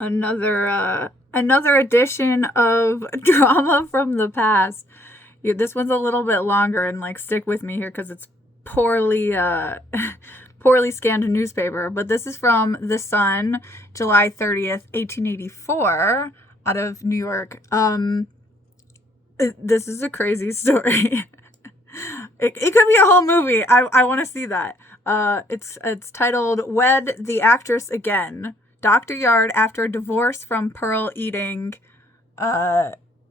Another edition of drama from the past. Yeah, this one's a little bit longer, and like stick with me here because it's poorly poorly scanned newspaper. But this is from The Sun, July 30th, 1884, out of New York. This is a crazy story. It could be a whole movie. I want to see that. It's titled "Wed the Actress Again." Dr. Yard, after a divorce from Pearl Eating,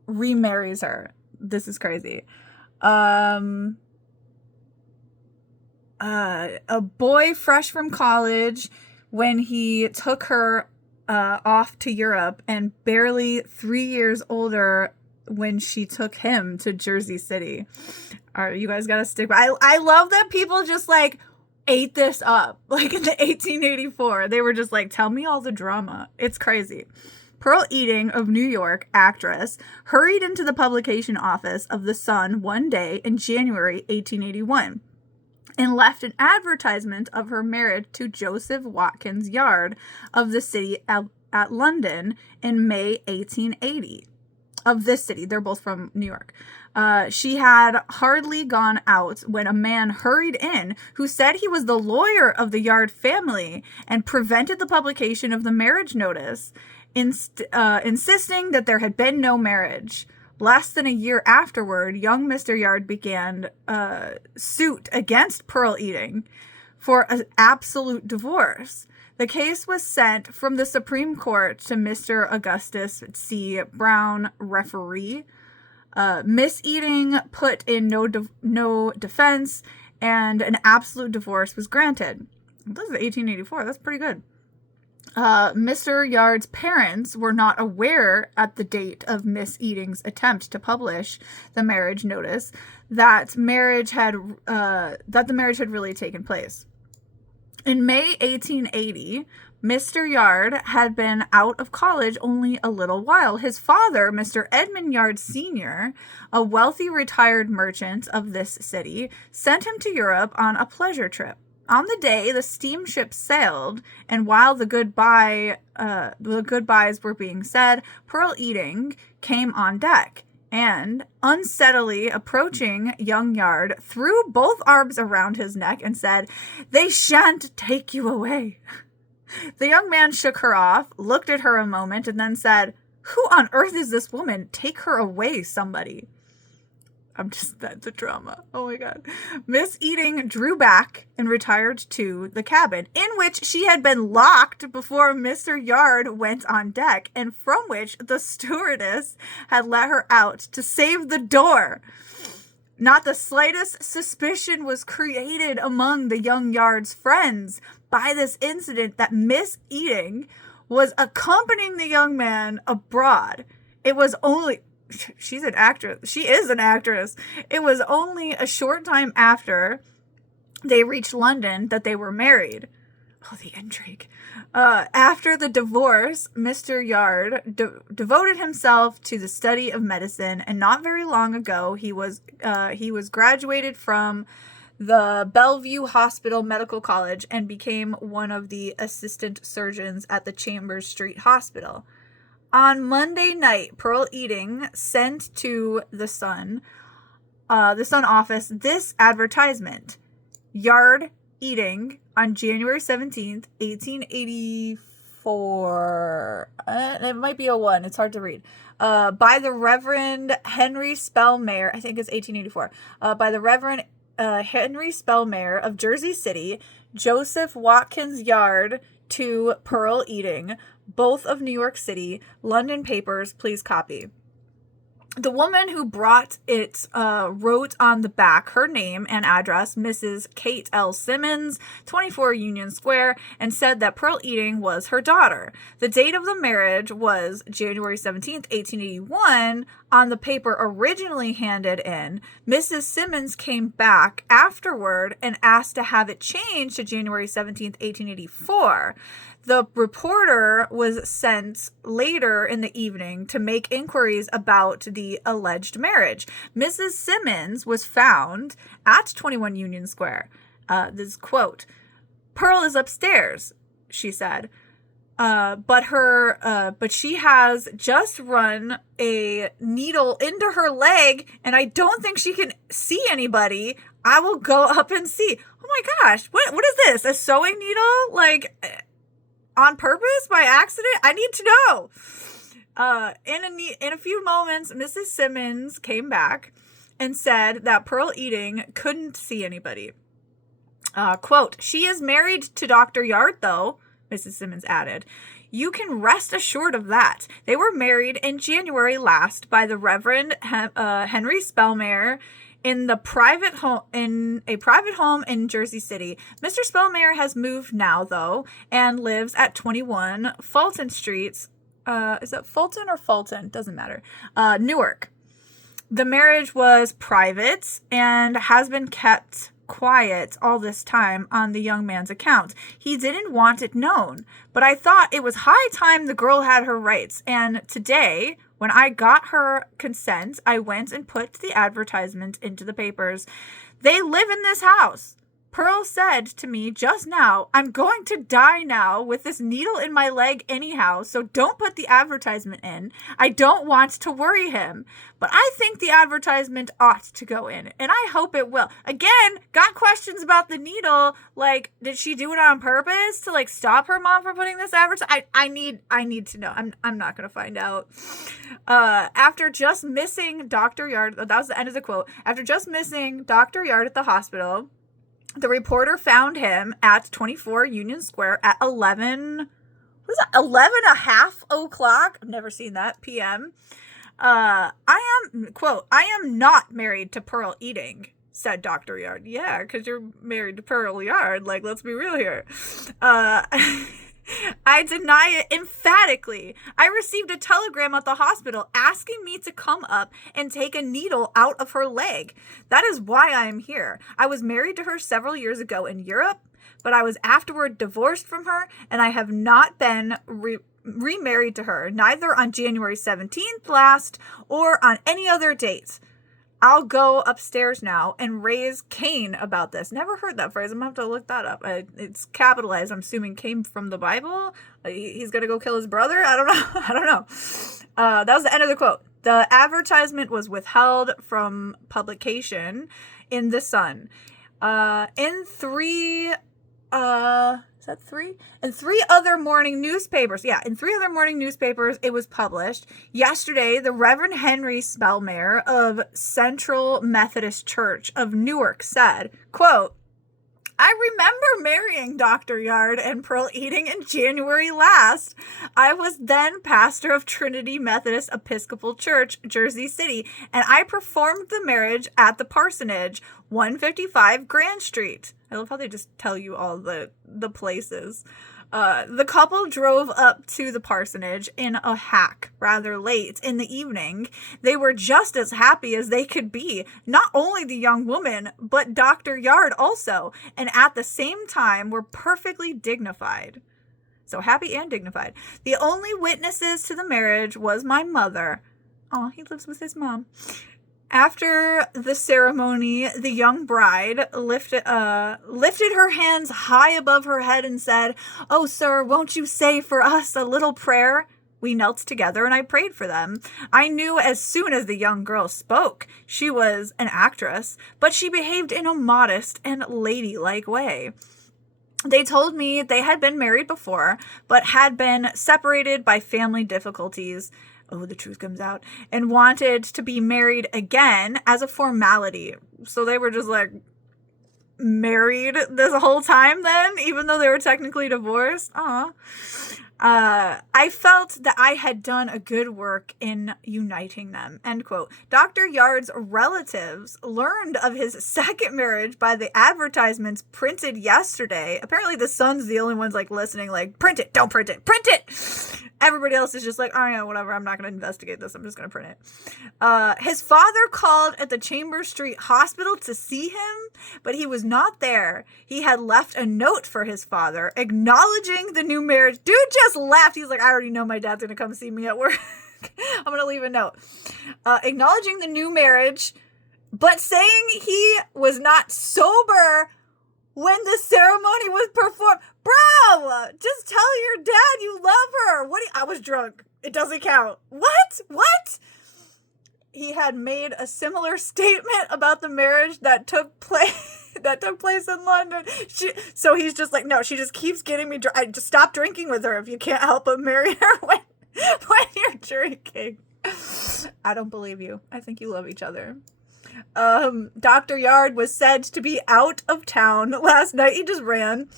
remarries her. This is crazy. A boy fresh from college, when he took her off to Europe, and barely 3 years older when she took him to Jersey City. All right, you guys gotta stick. I love that people just like ate this up. Like in the 1884, they were just like, tell me all the drama. It's crazy. Pearl Eating of New York, actress, hurried into the publication office of The Sun one day in January 1881 and left an advertisement of her marriage to Joseph Watkins Yard of the city at London in May 1880. Of this city. They're both from New York. She had hardly gone out when a man hurried in who said he was the lawyer of the Yard family and prevented the publication of the marriage notice, insisting that there had been no marriage. Less than a year afterward, young Mr. Yard began suit against Pearl Eating for an absolute divorce. The case was sent from the Supreme Court to Mr. Augustus C. Brown, referee. Miss Eating put in no defense, and an absolute divorce was granted. This is 1884. That's pretty good. Mr. Yard's parents were not aware at the date of Miss Eating's attempt to publish the marriage notice that the marriage had really taken place. In May 1880, Mr. Yard had been out of college only a little while. His father, Mr. Edmund Yard Sr., a wealthy retired merchant of this city, sent him to Europe on a pleasure trip. On the day the steamship sailed, and while the goodbyes were being said, Pearl Eating came on deck and, unsteadily approaching young Yard, threw both arms around his neck and said, "They shan't take you away." The young man shook her off, looked at her a moment, and then said, "Who on earth is this woman? Take her away, somebody." The drama. Oh my God. Miss Eating drew back and retired to the cabin, in which she had been locked before Mr. Yard went on deck, and from which the stewardess had let her out to save the door. Not the slightest suspicion was created among the young Yard's friends by this incident that Miss Eating was accompanying the young man abroad. It was only... She's an actress. She is an actress. It was only a short time after they reached London that they were married. Oh, the intrigue. After the divorce, Mr. Yard devoted himself to the study of medicine, and not very long ago he was graduated from the Bellevue Hospital Medical College and became one of the assistant surgeons at the Chambers Street Hospital. On Monday night, Pearl Eating sent to the Sun office this advertisement: Yard Eating on January 17th, 1884. It might be a 1. It's hard to read. By the Reverend Henry Spellmare. I think it's 1884. By the Reverend Henry Spellmare of Jersey City, Joseph Watkins Yard to Pearl Eating, both of New York City. London papers, please copy. The woman who brought it wrote on the back her name and address, Mrs. Kate L. Simmons, 24 Union Square, and said that Pearl Eating was her daughter. The date of the marriage was January 17th, 1881. On the paper originally handed in, Mrs. Simmons came back afterward and asked to have it changed to January 17th, 1884. The reporter was sent later in the evening to make inquiries about the alleged marriage. Mrs. Simmons was found at 21 Union Square. This quote: "Pearl is upstairs," she said. But she has just run a needle into her leg, and I don't think she can see anybody. I will go up and see. Oh my gosh, what is this? A sewing needle? Like, on purpose, by accident? I need to know. In a few moments, Mrs. Simmons came back and said that Pearl Eating couldn't see anybody. Quote, "She is married to Dr. Yard, though," Mrs. Simmons added. "You can rest assured of that. They were married in January last by the Reverend Henry Spellmare in a private home in Jersey City. Mr. Spellmare has moved now, though, and lives at 21 Fulton Street. Is it Fulton or Fulton? Doesn't matter. Newark. The marriage was private and has been kept quiet all this time on the young man's account. He didn't want it known, but I thought it was high time the girl had her rights, and today, when I got her consent, I went and put the advertisement into the papers. They live in this house. Pearl said to me just now, 'I'm going to die now with this needle in my leg anyhow, so don't put the advertisement in. I don't want to worry him.' But I think the advertisement ought to go in, and I hope it will." Again, got questions about the needle. Like, did she do it on purpose to, like, stop her mom from putting this advertisement? I need to know. I'm not going to find out. After just missing Dr. Yard, that was the end of the quote. After just missing Dr. Yard at the hospital, the reporter found him at 24 Union Square at 11 o'clock? I've never seen that, p.m. I am not married to Pearl Eating, said Dr. Yard. Yeah, because you're married to Pearl Yard. Like, let's be real here. I deny it emphatically. I received a telegram at the hospital asking me to come up and take a needle out of her leg. That is why I am here. I was married to her several years ago in Europe, but I was afterward divorced from her, and I have not been remarried to her, neither on January 17th last or on any other date. I'll go upstairs now and raise Cain about this. Never heard that phrase. I'm going to have to look that up. It's capitalized. I'm assuming came from the Bible. He's going to go kill his brother. I don't know. I don't know. That was the end of the quote. The advertisement was withheld from publication in The Sun. In three other morning newspapers. Yeah, in 3 other morning newspapers, it was published. Yesterday, the Reverend Henry Spellmare of Central Methodist Church of Newark said, quote, "I remember marrying Dr. Yard and Pearl Eating in January last. I was then pastor of Trinity Methodist Episcopal Church, Jersey City, and I performed the marriage at the parsonage, 155 Grand Street." I love how they just tell you all the places. The couple drove up to the parsonage in a hack rather late in the evening. They were just as happy as they could be, not only the young woman, but Dr. Yard also, and at the same time were perfectly dignified. So happy and dignified. The only witnesses to the marriage was my mother. Oh, he lives with his mom. After the ceremony, the young bride lifted her hands high above her head and said, "Oh, sir, won't you say for us a little prayer?" We knelt together and I prayed for them. I knew as soon as the young girl spoke she was an actress, but she behaved in a modest and ladylike way. They told me they had been married before, but had been separated by family difficulties. Oh, the truth comes out. And wanted to be married again as a formality. So they were just like married this whole time then, even though they were technically divorced. Aw. I felt that I had done a good work in uniting them, end quote. Dr. Yard's relatives learned of his second marriage by the advertisements printed yesterday. Apparently the Sun's the only ones like listening, like, print it, don't print it, print it! Everybody else is just like, oh yeah, whatever, I'm not going to investigate this, I'm just going to print it. His father called at the Chambers Street Hospital to see him, but he was not there. He had left a note for his father acknowledging the new marriage. Dude just left. He's like, I already know my dad's going to come see me at work. I'm going to leave a note. Acknowledging the new marriage, but saying he was not sober when the ceremony was performed. Bro, just tell your dad you love her. I was drunk. It doesn't count. What? He had made a similar statement about the marriage that took place in London. So he's just like, no, she just keeps getting me drunk. Just stop drinking with her if you can't help but marry her when you're drinking. I don't believe you. I think you love each other. Dr. Yard was said to be out of town last night. He just ran.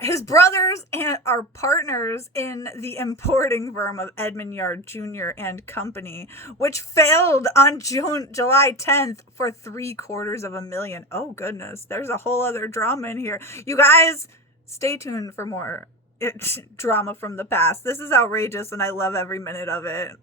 His brothers are partners in the importing firm of Edmund Yard Jr. and Company, which failed on July 10th for $750,000. Oh, goodness. There's a whole other drama in here. You guys, stay tuned for more drama from the past. This is outrageous, and I love every minute of it.